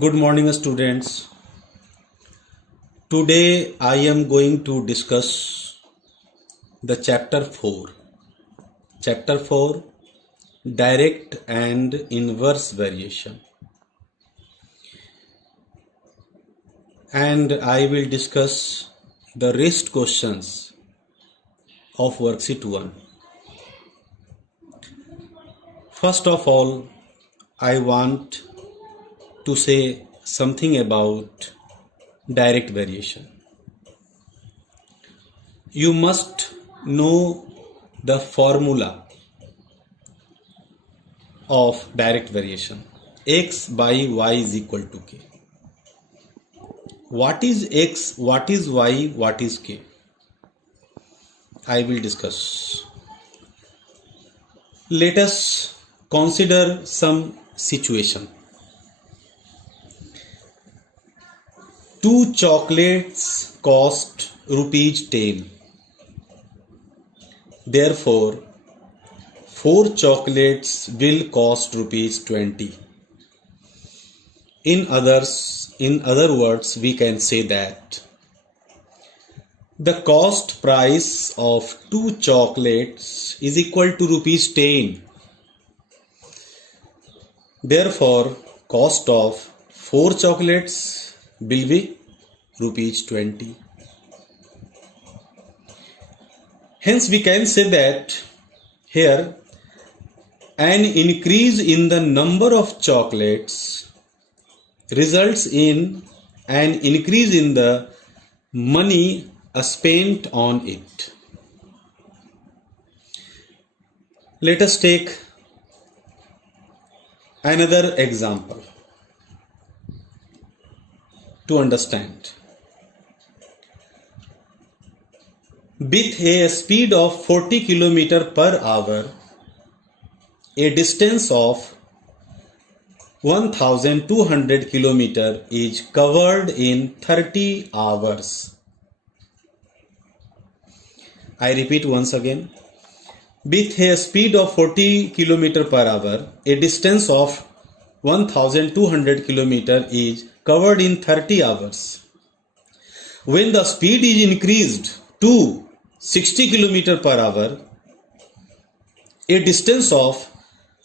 Good morning, students. Today I am going to discuss the chapter 4. Chapter 4, Direct and Inverse Variation. And I will discuss the rest questions of worksheet 1. First of all, I want to say something about direct variation. You must know the formula of direct variation. X by y is equal to k. What is x, what is y, what is k? I will discuss. Let us consider some situation. 2 chocolates cost rupees 10. Therefore, 4 chocolates will cost rupees 20. In other words, we can say that the cost price of 2 chocolates is equal to rupees 10. Therefore, cost of 4 chocolates will be rupees 20. Hence, we can say that here an increase in the number of chocolates results in an increase in the money spent on it. Let us take another example to understand. With a speed of 40 km per hour, a distance of 1200 km is covered in 30 hours. I repeat once again. With a speed of 40 km per hour, a distance of 1200 km is covered in 30 hours. When the speed is increased to 60 km per hour, a distance of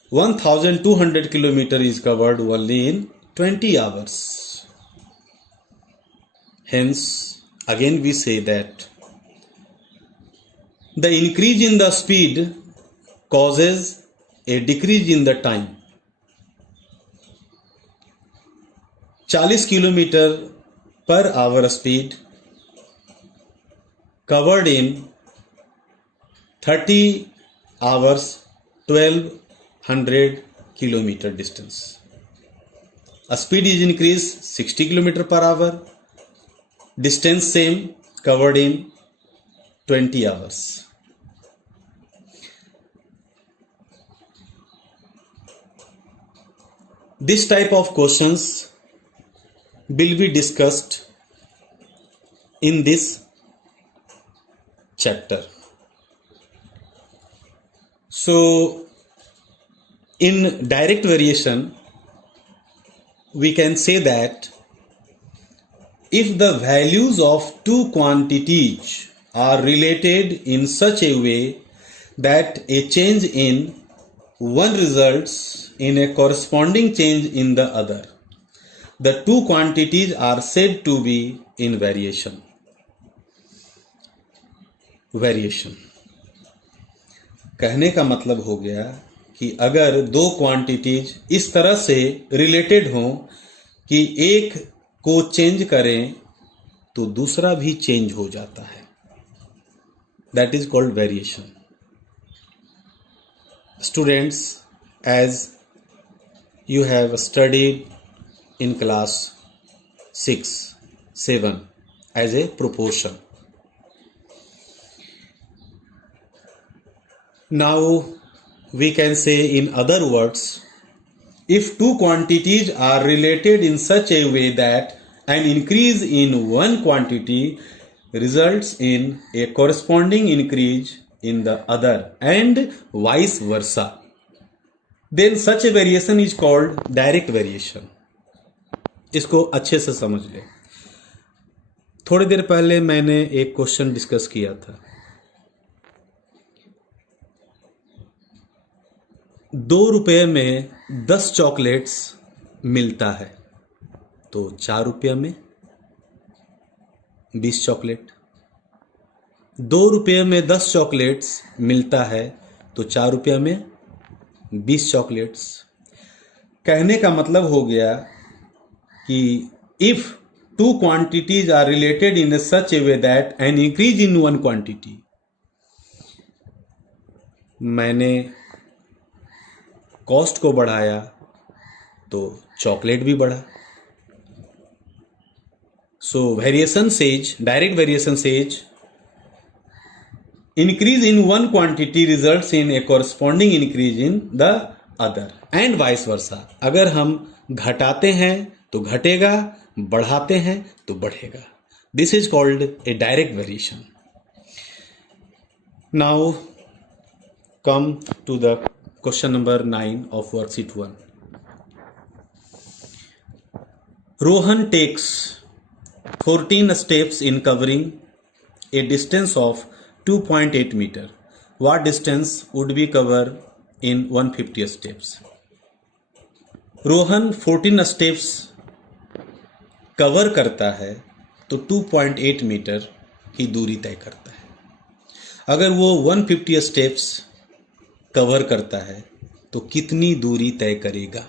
1200 km is covered only in 20 hours. Hence, again we say that the increase in the speed causes a decrease in the time. 40 km per hour speed covered in 30 hours, 1200 km distance. A speed is increased 60 km per hour, distance same, covered in 20 hours. This type of questions will be discussed in this chapter. So, in direct variation, we can say that if the values of two quantities are related in such a way that a change in one results in a corresponding change in the other, the two quantities are said to be in variation. Variation कहने का मतलब हो गया कि अगर दो quantities इस तरह से रिलेटेड हों कि एक को चेंज करें तो दूसरा भी चेंज हो जाता है. That is called variation. Students, as you have studied in class 6, 7 as a proportion. Now we can say in other words, if two quantities are related in such a way that an increase in one quantity results in a corresponding increase in the other and vice versa, then such a variation is called direct variation. इसको अच्छे से समझ ले। थोड़ी देर पहले मैंने एक question discuss किया था। 2 रुपये में 10 चॉकलेट्स मिलता है, तो 4 रुपये में 20 चॉकलेट। 2 रुपये में 10 चॉकलेट्स मिलता है, तो 4 रुपये में 20 चॉकलेट्स। कहने का मतलब हो गया कि if two quantities are related in such a way that an increase in one quantity, मैंने कॉस्ट को बढ़ाया तो चॉकलेट भी बढ़ा। So variation says, direct variation says, increase in one quantity results in a corresponding increase in the other and vice versa। अगर हम घटाते हैं तो घटेगा, बढ़ाते हैं तो बढ़ेगा। This is called a direct variation। Now come to the question number 9 of worksheet 1। Rohan takes 14 steps in covering a distance of 2.8 meter। What distance would be covered in 150 steps? Rohan 14 steps cover करता है तो 2.8 metre की दूरी तय करता है। अगर वो 150 स्टेप्स कवर करता है तो कितनी दूरी तय करेगा?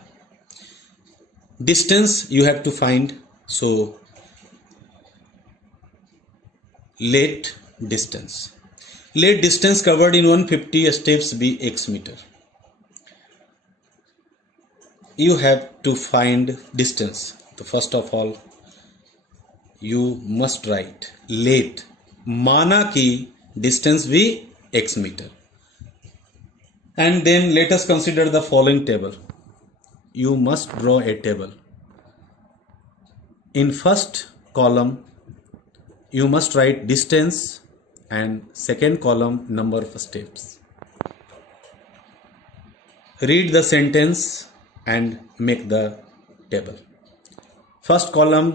Distance you have to find. So let distance covered in 150 steps be x meter। You have to find distance, so first of all you must write let, माना कि distance be x meter, and then let us consider the following table। You must draw a table। In first column you must write distance and second column number of steps। Read the sentence and make the table। First column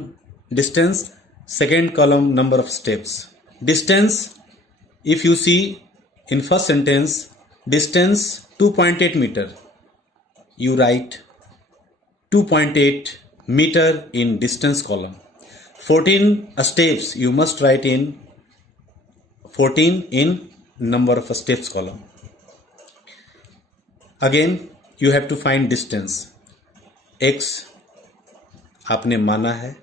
distance, second column number of steps। Distance, if you see in first sentence distance 2.8 meter, you write 2.8 meter in distance column। 14 steps you must write in 14 in number of steps column। Again you have to find distance। x आपने माना है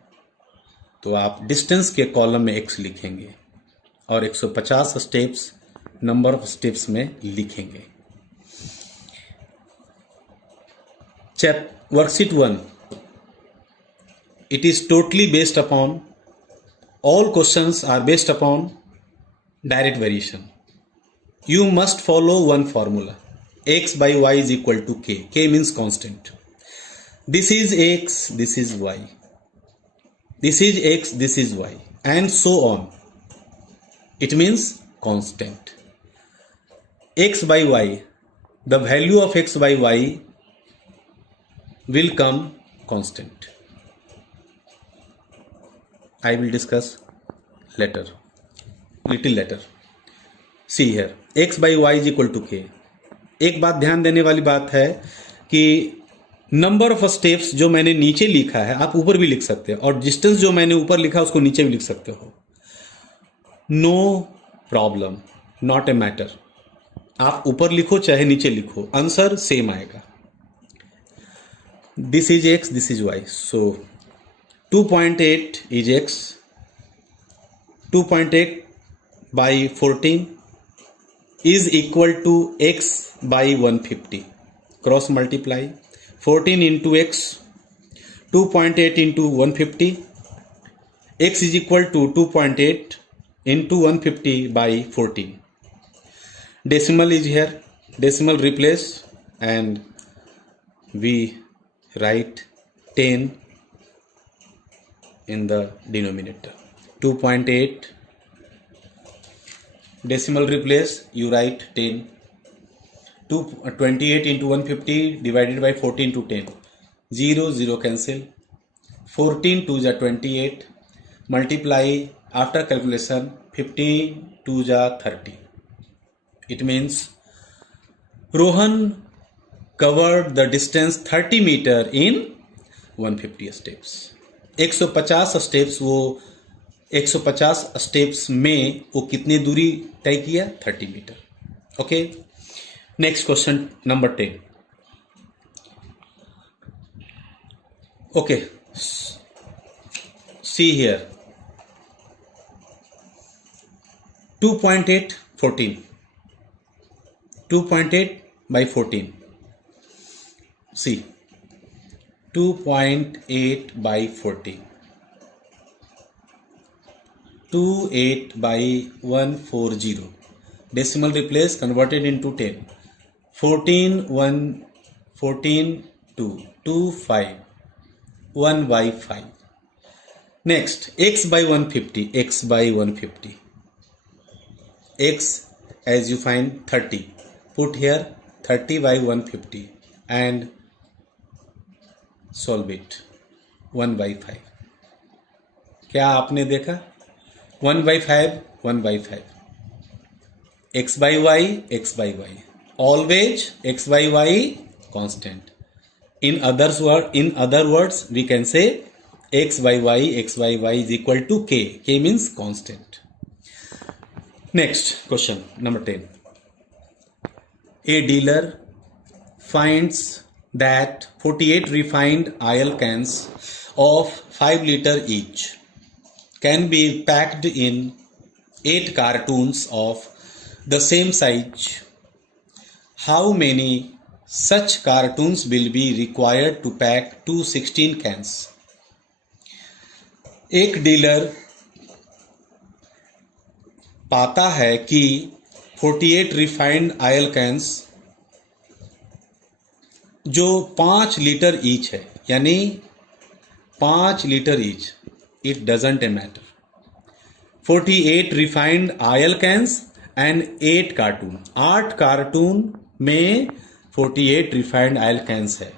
तो आप distance के column में x लिखेंगे और 150 steps number of steps में लिखेंगे। Worksheet 1, it is totally based upon, all questions are based upon direct variation। You must follow one formula, x by y is equal to k। K means constant। This is x, this is y, this is x, this is y, and so on। It means constant। x by y, the value of x by y will come constant। I will discuss later, little later। See here, x by y is equal to k। एक बात ध्यान देने वाली बात है कि number of steps जो मैंने नीचे लिखा है आप ऊपर भी लिख सकते हैं, और डिस्टेंस जो मैंने ऊपर लिखा उसको नीचे भी लिख सकते हो। No problem, not a matter. आप ऊपर लिखो चाहे नीचे लिखो, आंसर सेम आएगा। This is x, this is y. So 2.8 is x, 2.8 by 14 is equal to x by 150। Cross multiply 14 into x, 2.8 into 150, x is equal to 2.8 into 150 by 14। Decimal is here, decimal replace and we write 10 in the denominator। 2.8 decimal replace, you write 10। 28 into 150 divided by 14 to 10, 0 0 cancel, 14 2 जा 28, multiply after calculation 15 2 जा 30. It means Rohan covered the distance 30 meter in 150 steps. 150 steps वो 150 steps में वो कितनी दूरी तय किया? 30 metre. Okay, next question number 10. Okay, see here 2.8 14, 2.8 by 14. See, 2.8 by 14, 28 by 140, decimal replace, converted into 10, 14 1 14 2 2 5 1 by 5. Next, x by 150, x by 150, x as you find 30, put here 30 by 150 and solve it. 1 by 5. क्या आपने देखा? 1 by 5, 1 by 5. X by y, x by y. Always x by y constant. In other words, we can say x by y is equal to k. K means constant. Next question number 10. A dealer finds that 48 refined oil cans of 5 liter each can be packed in 8 cartons of the same size. How many such cartons will be required to pack 216 cans? एक dealer पाता है कि 48 refined oil cans जो 5 litre each है, यानी 5 litre each, it doesn't matter. 48 refined oil cans and 8 carton, 8 carton में 48 refined oil cans है.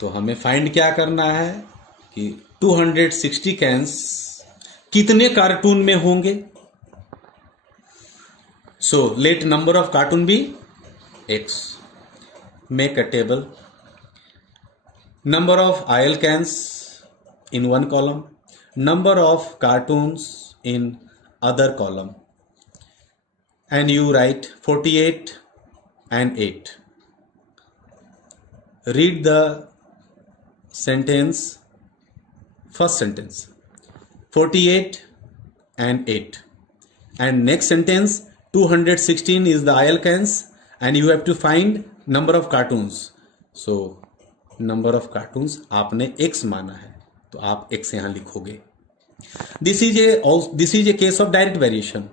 तो हमें फाइंड क्या करना है कि 260 कैंस कितने कार्टून में होंगे. So let number of carton be x. Make a table. Number of oil cans in one column, number of cartons in other column, and you write 48 and 8. Read the sentence, first sentence, 48 and 8, and next sentence 216 is the oil cans and you have to find number of cartoons. So number of cartoons आपने x माना है तो आप x यहां लिखोगे. This is a case of direct variation.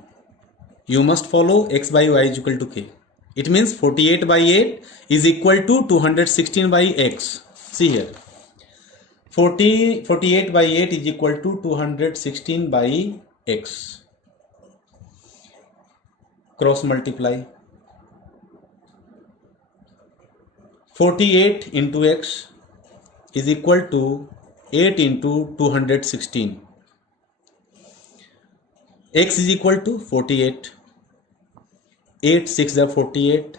You must follow x by y is equal to k. It means 48 by 8 is equal to 216 by x. See here, 48 by 8 is equal to 216 by x. Cross multiply. 48 into x is equal to 8 into 216. X is equal to 48. 8 6 are 48.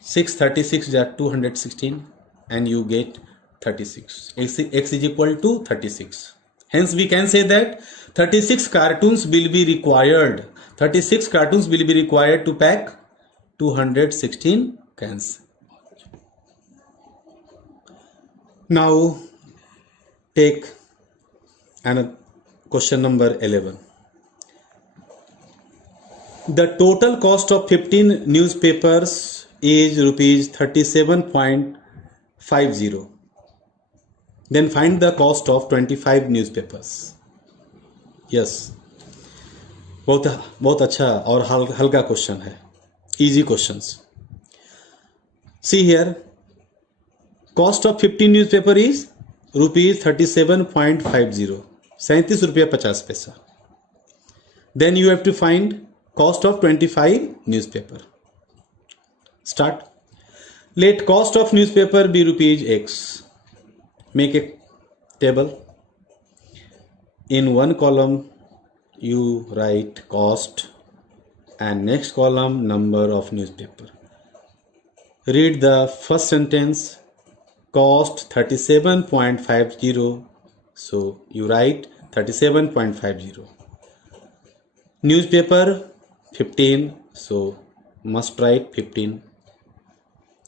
6 36 are 216 and you get 36. X is equal to 36. Hence we can say that 36 cartons will be required. 36 cartons will be required to pack 216 cans. Now take another question number 11. The total cost of 15 newspapers is rupees 37.50. Then find the cost of 25 newspapers. Yes, बहुत अच्छा और हल्का question है. Easy questions. See here. Cost of 15 newspaper is rupees 37.50, 37 रुपया 50 पैसा. Then you have to find cost of 25 newspaper. Start. Let cost of newspaper be rupees x. Make a table. In one column you write cost and next column number of newspaper. Read the first sentence, cost 37.50, so you write 37.50. Newspaper 15, so must write 15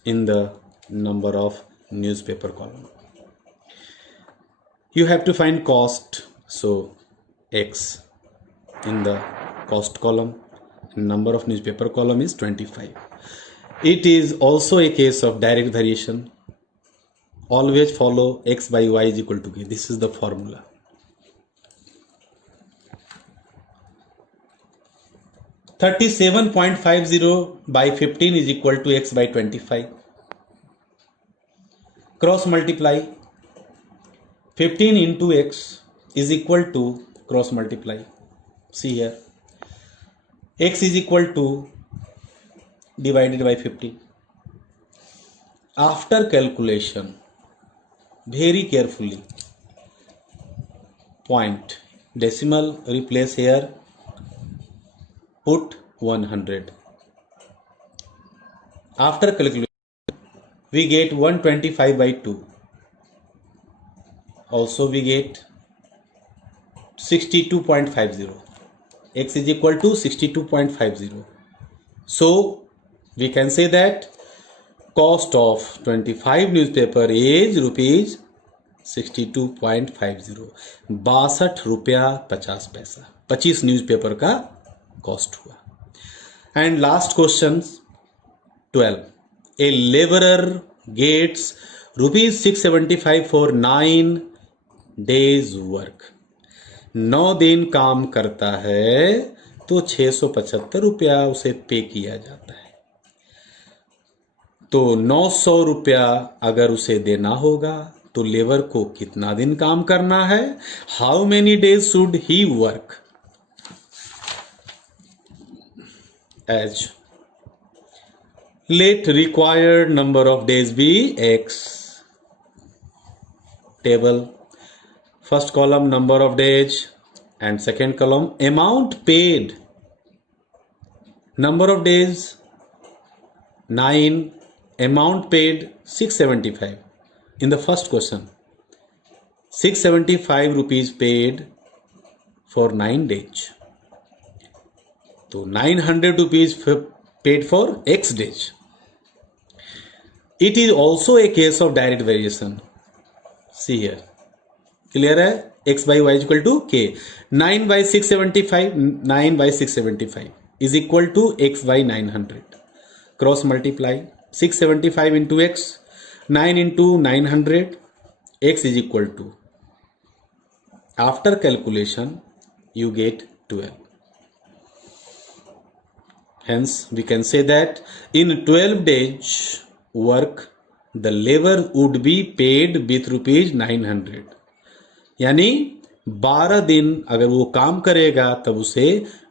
in the number of newspaper column. You have to find cost, so X in the cost column. Number of newspaper column is 25. It is also a case of direct variation. Always follow X by Y is equal to K. This is the formula. $37.50 by 15 is equal to X by 25. Cross multiply. 15 into X is equal to cross multiply. See here. X is equal to divided by 50. After calculation, very carefully, point, decimal replace here, put 100. After calculation, we get 125 by 2. Also we get 62.50. X is equal to 62.50. So we can say that cost of 25 newspaper is rupees 62.50. 62 रुपया 50 पैसा 25 newspaper का cost हुआ. And last question 12. A labourer gets rupees 675 for 9 days work. 9 दिन काम करता है तो 675 रुपया उसे पे किया जाता है. तो 900 रुपया अगर उसे देना होगा तो लेबर को कितना दिन काम करना है? How many days should he work? As let required number of days be x. Table, first column number of days and second column amount paid. Number of days 9, amount paid 675. In the first question, 675 rupees paid for 9 days. So 900 rupees paid for X days. It is also a case of direct variation. See here. Clear है? X by Y is equal to K. 9 by 675, 9 by 675 is equal to X by 900. Cross multiply. 675 into X, 9 into 900, X is equal to. After calculation, you get 12. Hence, we can say that in 12 days work, the labor would be paid with rupees 900. यानी 12 दिन अगर वो काम करेगा तब उसे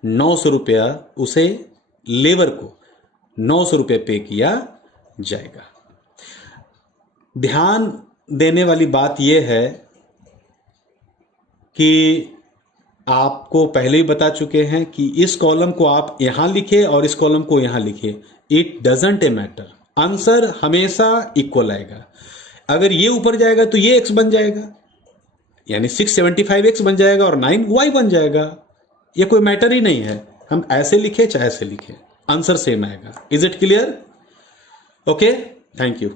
900 रुपया, उसे लेबर को 900 रुपये पे किया जाएगा. ध्यान देने वाली बात यह है कि आपको पहले ही बता चुके हैं कि इस कॉलम को आप यहां लिखे और इस कॉलम को यहां लिखे. It doesn't a matter. Answer हमेशा इक्वल आएगा. अगर ये ऊपर जाएगा तो ये एक्स बन जाएगा, यानी 675x बन जाएगा और 9y बन जाएगा. ये कोई मैटर ही नहीं है. हम ऐसे लिखे चाहे ऐसे लिखे, आंसर सेम आएगा. Is it clear? Okay, thank you.